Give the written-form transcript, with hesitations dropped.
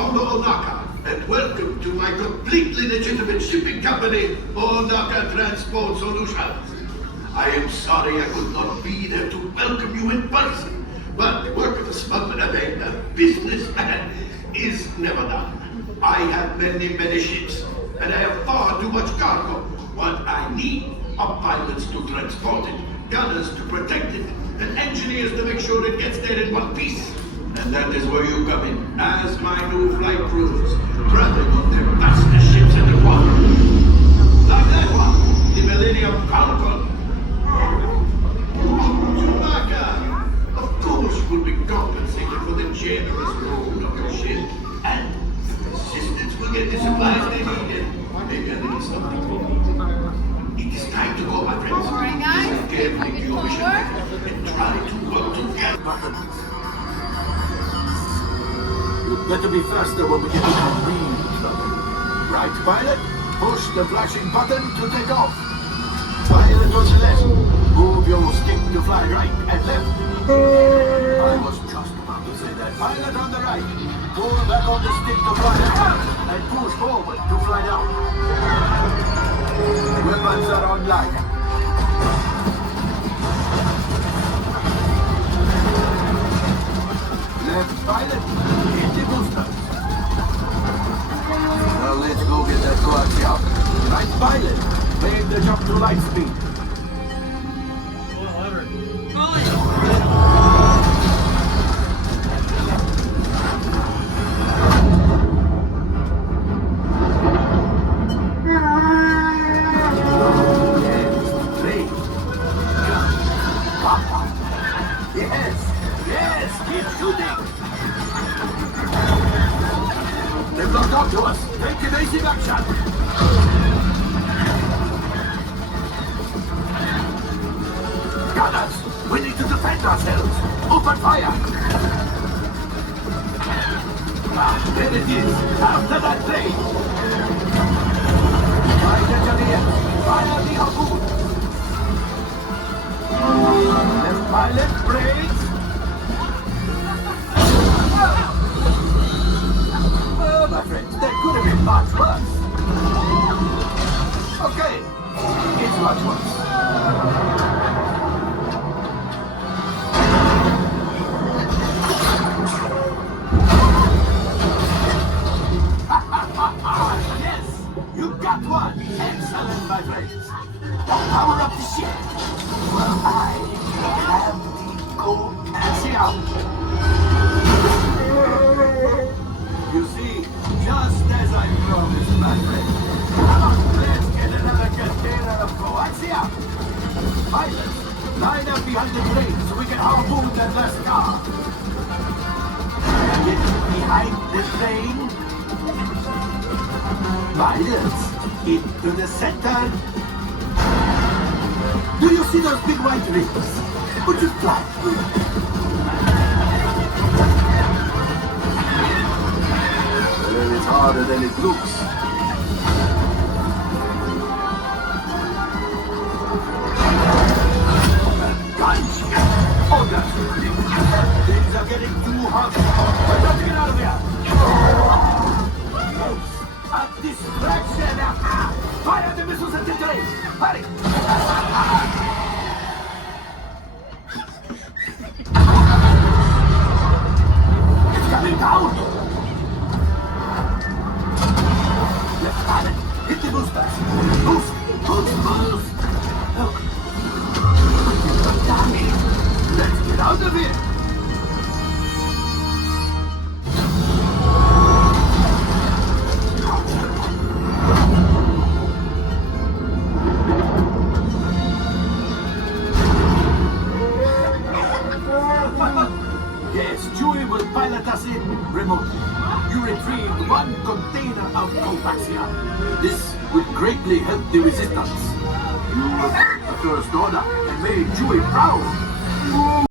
Hondo Ohnaka, and welcome to my completely legitimate shipping company, Ohnaka Transport Solutions. I am sorry I could not be there to welcome you in person, but the work of a smuggler and a businessman is never done. I have many ships, and I have far too much cargo. What I need are pilots to transport it, gunners to protect it, and engineers to make sure it gets there in one piece. And that is where you come in, as my new flight crews, traveling on their fastest ships in the water. Like that one, the Millennium Falcon. Ohnaka, of course you will be compensated for the generous load of your ship, and the assistants will get the supplies they need, and maybe a little something. It is time to go, my friends. All right, guys. Listen carefully to your mission and try to work together. You'd better be faster when we get to the real trouble. Right, pilot? Push the flashing button to take off. Pilot on the left. Move your stick to fly right and left. I was just about to say that. Pilot on the right. Pull back on the stick to fly up and push forward to fly down. Weapons are online. Left pilot, hit the boosters. Now let's go get that coaxium. Right pilot, make the jump to light speed. Yes, keep shooting. They've locked up to us. Take evasive action. Gunners, we need to defend ourselves. Open fire. Ah, there it is. After that plane. Right engineer, fire the harpoon. Left pilot, brakes. Oh, my friends, that could have been much worse. Okay, it's much worse. Yes, you got one. Excellent, my friends. Power up the ship. Well, I have the coaxium. You see, just as I promised, my friend. Come on, let's get another container of coaxium. Pilots, line up behind the train so we can harpoon that last car. Get behind the train. Pilots, into the center. Do you see those big white rings? Would you fly? Well, it's harder than it looks. Guys! Oh, that's really good. Things are getting too hot. We've got to get out of here. A distraction! Fire the missiles at the train! Hurry! It's coming down! Left pilot, hit the boosters! Boost! Look! Damn it! Let's get out of here! Yes, Chewie will pilot us in remotely. You retrieved one container of coaxium. This will greatly help the resistance. You were the first order and made Chewie proud.